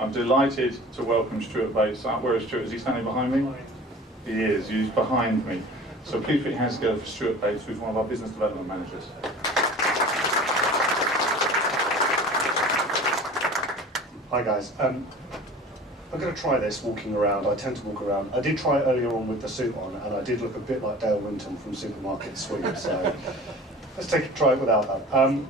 I'm delighted to welcome Stuart Bates. Where is Stuart? Is he standing behind me? He is. He's behind me. So please put your hands together for Stuart Bates, who's one of our business development managers. Hi guys. I'm going to try this walking around. I tend to walk around. I did try it earlier on with the suit on, and I did look a bit like Dale Winton from Supermarket Sweep. So let's try it without that.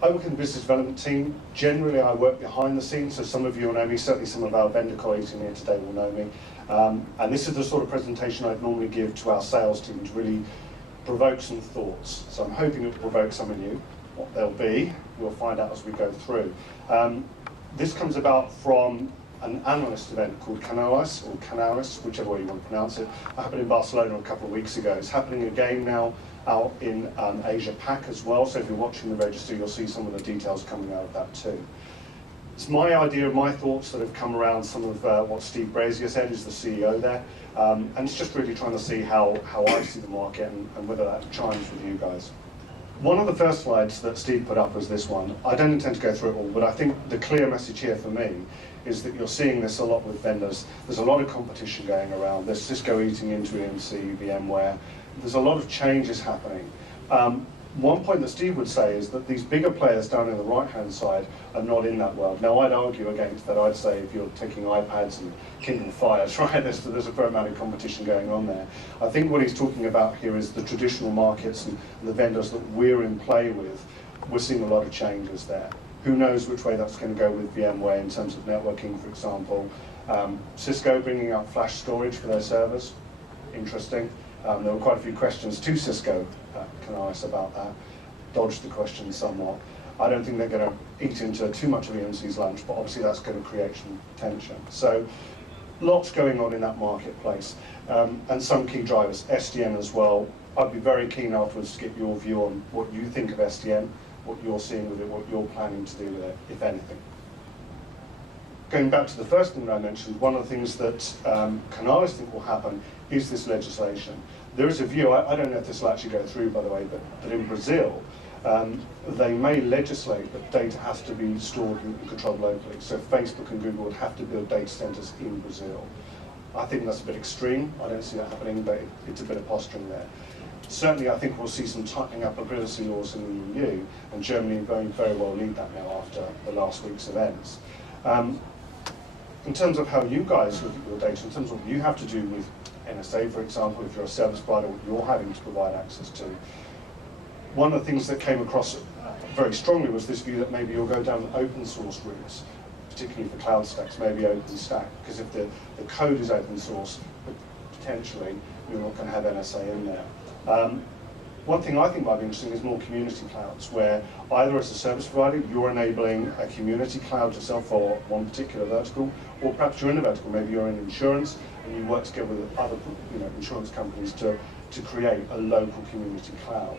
I work in the business development team. Generally, I work behind the scenes, so some of you will know me. Certainly, some of our vendor colleagues in here today will know me. And this is the sort of presentation I'd normally give to our sales team to really provoke some thoughts. So I'm hoping it will provoke some of you. What they'll be, we'll find out as we go through. This comes about from an analyst event called Canalis, or Canalis, whichever way you want to pronounce it. It happened in Barcelona a couple of weeks ago. It's happening again now out in Asia Pac as well, so if you're watching the register, you'll see some of the details coming out of that too. It's my idea, my thoughts that have come around some of what Steve Brazier said, who's the CEO there, and it's just really trying to see how I see the market and whether that chimes with you guys. One of the first slides that Steve put up was this one. I don't intend to go through it all, but I think the clear message here for me is that you're seeing this a lot with vendors. There's a lot of competition going around. There's Cisco eating into EMC, VMware. There's a lot of changes happening. One point that Steve would say is that these bigger players down in the right-hand side are not in that world. Now, I'd argue against that. I'd say if you're taking iPads and Kindle Fires, right, there's a fair amount of competition going on there. I think what he's talking about here is the traditional markets and the vendors that we're in play with. We're seeing a lot of changes there. Who knows which way that's going to go with VMware in terms of networking, for example. Cisco bringing out flash storage for their servers. Interesting. There were quite a few questions to Cisco, Canalis, about that. Dodged the question somewhat. I don't think they're going to eat into too much of EMC's lunch, but obviously that's going to create some tension. So lots going on in that marketplace. And some key drivers, SDN as well. I'd be very keen afterwards to get your view on what you think of SDN, what you're seeing with it, what you're planning to do with it, if anything. Going back to the first thing that I mentioned, one of the things that Canalis think will happen is this legislation. There is a view, I don't know if this will actually go through, by the way, but that in Brazil, they may legislate that data has to be stored and controlled locally. So Facebook and Google would have to build data centers in Brazil. I think that's a bit extreme. I don't see that happening, but it's a bit of posturing there. Certainly, I think we'll see some tightening up of privacy laws in the EU, and Germany going very well lead that now after the last week's events. In terms of how you guys look at your data, in terms of what you have to do with NSA, for example, if you're a service provider, what you're having to provide access to. One of the things that came across very strongly was this view that maybe you'll go down open source routes, particularly for cloud stacks, maybe OpenStack, because if the code is open source, potentially you're not going to have NSA in there. One thing I think might be interesting is more community clouds, where either as a service provider, you're enabling a community cloud yourself for one particular vertical, or perhaps you're in a vertical, maybe you're in insurance, and you work together with other insurance companies to create a local community cloud.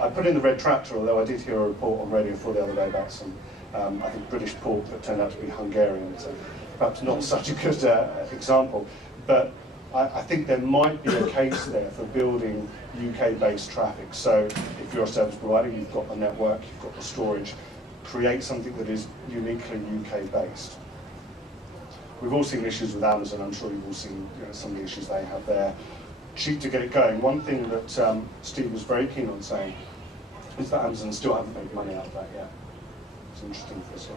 I put in the red tractor, although I did hear a report on Radio 4 the other day about some, I think, British pork that turned out to be Hungarian, so perhaps not such a good example. But I think there might be a case there for building UK-based traffic. So if you're a service provider, you've got the network, you've got the storage, create something that is uniquely UK-based. We've all seen issues with Amazon. I'm sure you've all seen some of the issues they have there. Cheap to get it going. One thing that Steve was very keen on saying is that Amazon still haven't made money out of that yet. It's interesting for us.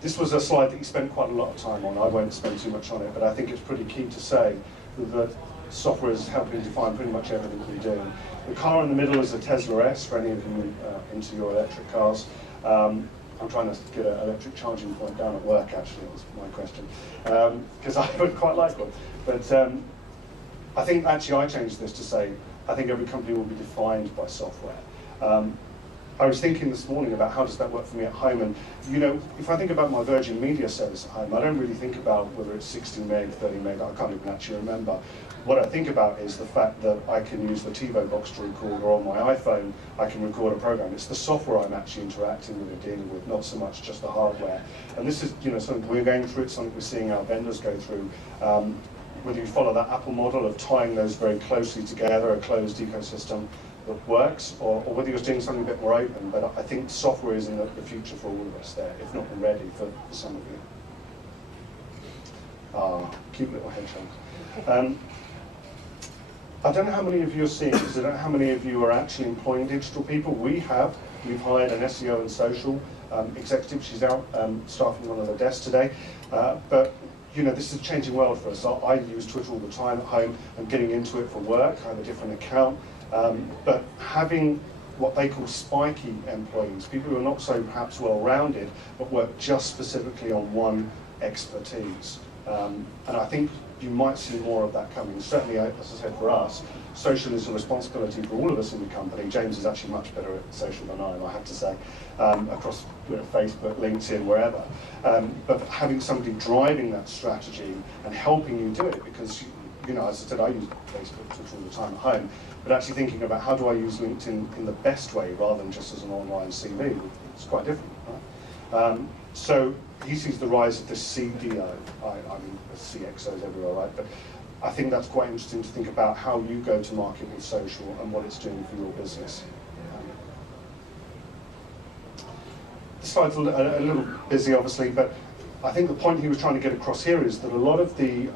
This was a slide that he spent quite a lot of time on. I won't spend too much on it, but I think it's pretty key to say that software is helping define pretty much everything we do. The car in the middle is a Tesla S, for any of you into your electric cars. I'm trying to get an electric charging point down at work, actually, that was my question, because I would quite like one. But I think actually I changed this to say, I think every company will be defined by software. I was thinking this morning about how does that work for me at home, and if I think about my Virgin Media service at home, I don't really think about whether it's 60 meg, 30 meg, I can't even actually remember. What I think about is the fact that I can use the TiVo box to record, or on my iPhone I can record a program. It's the software I'm actually interacting with and dealing with, not so much just the hardware. And this is something we're going through, it's something we're seeing our vendors go through. Whether you follow that Apple model of tying those very closely together, a closed ecosystem, that works, or whether you're doing something a bit more open. But I think software is in the future for all of us there, if not already for some of you. Cute little hedgehog. I don't know how many of you are seeing this. I don't know how many of you are actually employing digital people. We've hired an SEO and social executive. She's out staffing one of the desks today. But you know, this is a changing world for us. I use Twitter all the time at home. I'm getting into it for work. I have a different account. But having what they call spiky employees, people who are not so perhaps well-rounded, but work just specifically on one expertise. And I think you might see more of that coming. Certainly, as I said, for us, social is a responsibility for all of us in the company. James is actually much better at social than I have to say, across Facebook, LinkedIn, wherever. But having somebody driving that strategy and helping you do it, because you know, as I said, I use Facebook, Twitter all the time at home, but actually thinking about how do I use LinkedIn in the best way rather than just as an online CV, it's quite different, right? So he sees the rise of the CDO. I mean, the CXOs everywhere, right? But I think that's quite interesting to think about how you go to market with social and what it's doing for your business. The slide's a little busy, obviously, but I think the point he was trying to get across here is that a lot of the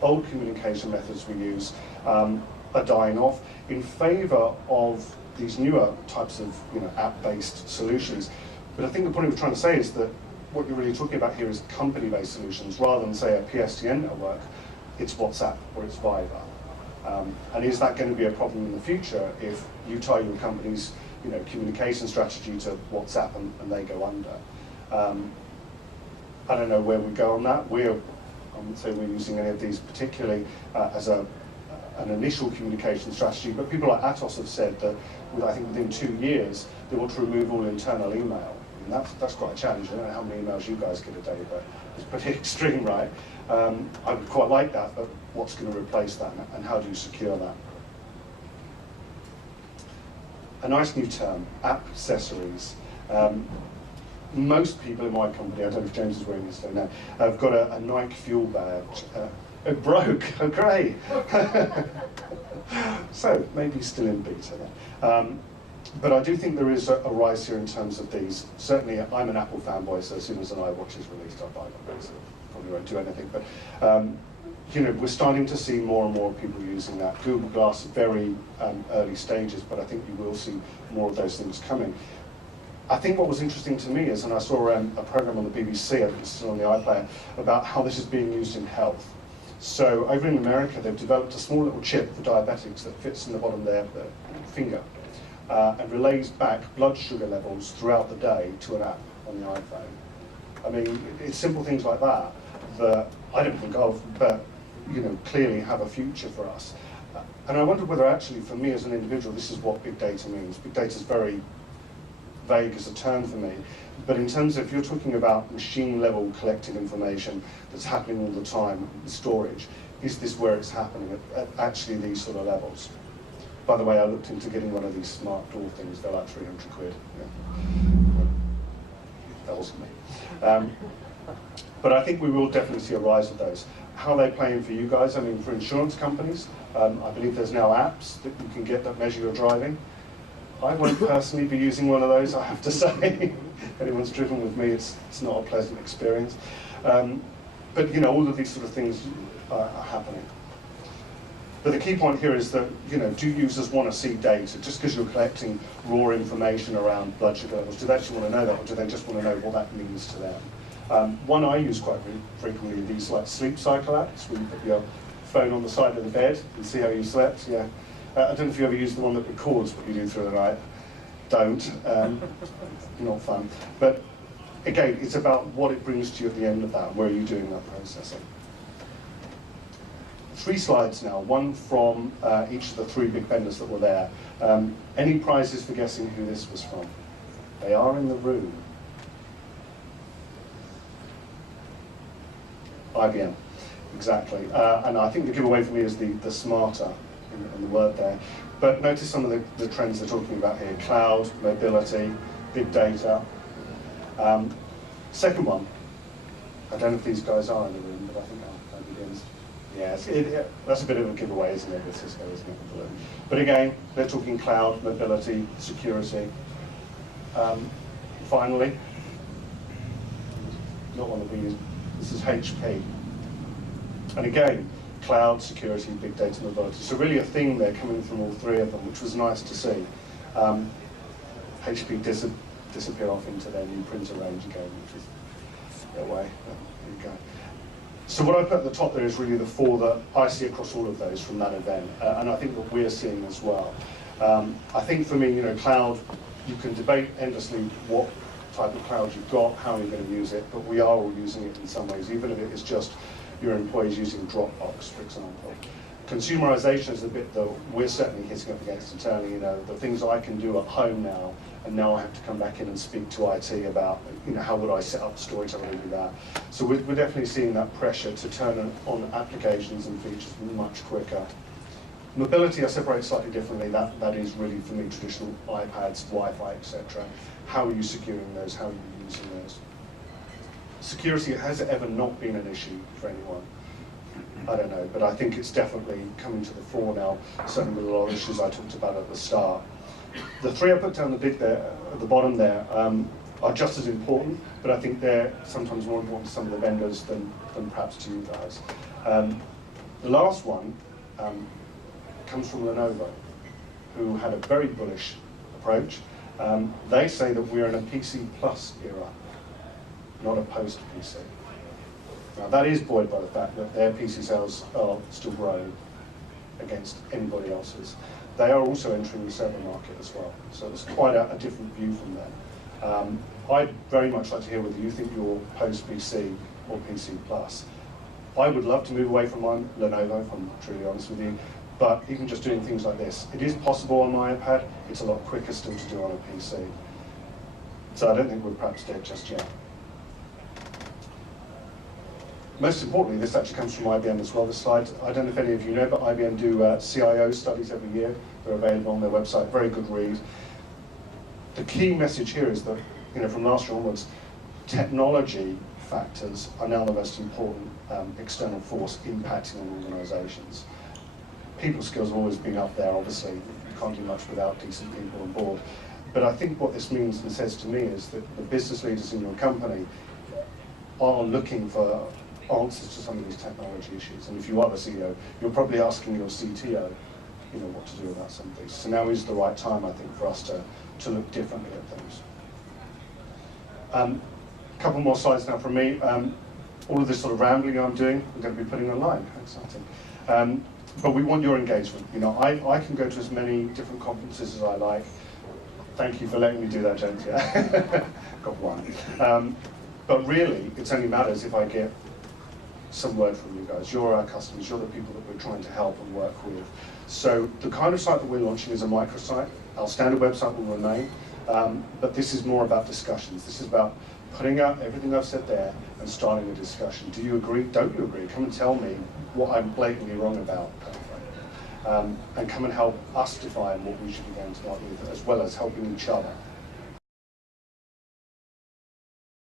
old communication methods we use are dying off in favour of these newer types of app-based solutions. But I think the point he was trying to say is that what you're really talking about here is company-based solutions rather than, say, a PSTN network. It's WhatsApp or it's Viber. And is that going to be a problem in the future if you tie your company's communication strategy to WhatsApp and they go under? I don't know where we go on that. I wouldn't say we're using any of these particularly as an initial communication strategy, but people like Atos have said that I think within 2 years they want to remove all internal email. And that's quite a challenge. I don't know how many emails you guys get a day, but it's pretty extreme, right? I would quite like that, but what's going to replace that, and how do you secure that? A nice new term, app accessories. Most people in my company, I don't know if James is wearing this today now, have got a Nike Fuel badge. It broke, oh great! So, maybe still in beta then. But I do think there is a rise here in terms of these. Certainly, I'm an Apple fanboy, so as soon as an iWatch is released, I'll buy one. So probably won't do anything. But we're starting to see more and more people using that. Google Glass, very early stages, but I think you will see more of those things coming. I think what was interesting to me is, and I saw a program on the BBC, I think it's still on the iPlayer, about how this is being used in health. So over in America, they've developed a small little chip for diabetics that fits in the bottom of their finger. And relays back blood sugar levels throughout the day to an app on the iPhone. I mean, it's simple things like that that I don't think of, but clearly have a future for us. And I wondered whether actually, for me as an individual, this is what big data means. Big data is very vague as a term for me, but in terms of, if you're talking about machine-level collected information that's happening all the time, storage, is this where it's happening at actually these sort of levels? By the way, I looked into getting one of these smart door things. They're like 300 quid. Yeah. That wasn't me. But I think we will definitely see a rise of those. How are they playing for you guys? I mean, for insurance companies, I believe there's now apps that you can get that measure your driving. I won't personally be using one of those, I have to say. If anyone's driven with me, it's not a pleasant experience. But all of these sort of things are happening. But the key point here is that, do users want to see data? Just because you're collecting raw information around blood sugar levels, do they actually want to know that, or do they just want to know what that means to them? One I use quite frequently, these like sleep cycle apps, where you put your phone on the side of the bed and see how you slept. Yeah, I don't know if you ever use the one that records what you do through the night. Don't. Not fun. But again, it's about what it brings to you at the end of that. Where are you doing that processing? 3 slides now, one from each of the 3 big vendors that were there. Any prizes for guessing who this was from? They are in the room. IBM, exactly. And I think the giveaway for me is the smarter in the word there. But notice some of the trends they're talking about here: cloud, mobility, big data. Second one, I don't know if these guys are in the room, but I think IBM's Yes, that's a bit of a giveaway, isn't it, with Cisco, isn't it? But again, they're talking cloud, mobility, security. Finally, not one of these, this is HP. And again, cloud, security, big data, mobility. So really a theme there coming from all three of them, which was nice to see. HP disappear off into their new printer range again, which is their way. There you go. So what I put at the top there is really the four that I see across all of those from that event, and I think that we're seeing as well. I think for me, cloud, you can debate endlessly what type of cloud you've got, how you're going to use it, but we are all using it in some ways, even if it is just your employees using Dropbox, for example. Consumerization is the bit that we're certainly hitting up against internally, the things I can do at home now, and now I have to come back in and speak to IT about, how would I set up storage, how would I do that. So we're definitely seeing that pressure to turn on applications and features much quicker. Mobility I separate slightly differently. That is really, for me, traditional iPads, Wi-Fi, etc. How are you securing those? How are you using those? Security, has it ever not been an issue for anyone? I don't know, but I think it's definitely coming to the fore now, certainly with a lot of issues I talked about at the start. The three I put down at the bottom there are just as important, but I think they're sometimes more important to some of the vendors than perhaps to you guys. The last one comes from Lenovo, who had a very bullish approach. They say that we're in a PC plus era, not a post-PC. Now that is buoyed by the fact that their PC sales are still growing against anybody else's. They are also entering the server market as well, so it's quite a different view from them. I'd very much like to hear whether you think you're post-PC or PC plus. I would love to move away from mine, Lenovo, if I'm truly honest with you, but even just doing things like this, it is possible on my iPad, it's a lot quicker still to do on a PC. So I don't think we're perhaps dead just yet. Most importantly, this actually comes from IBM as well, this slide. I don't know if any of you know, but IBM do CIO studies every year. They're available on their website, very good read. The key message here is that, from last year onwards, technology factors are now the most important external force impacting on organizations. People skills have always been up there, obviously. You can't do much without decent people on board. But I think what this means and says to me is that the business leaders in your company are looking for answers to some of these technology issues. And if you are the CEO, you're probably asking your CTO, what to do about some of these. So now is the right time, I think, for us to look differently at things. A couple more slides now from me. All of this sort of rambling I'm doing, I'm going to be putting online. How exciting. But we want your engagement. I can go to as many different conferences as I like. Thank you for letting me do that, James. Yeah. Got one. But really, it only matters if I get some word from you guys. You're our customers, you're the people that we're trying to help and work with. So the kind of site that we're launching is a microsite. Our standard website will remain, but this is more about discussions. This is about putting out everything I've said there and starting a discussion. Do you agree? Don't you agree? Come and tell me what I'm blatantly wrong about, and come and help us define what we should be going to market with, as well as helping each other.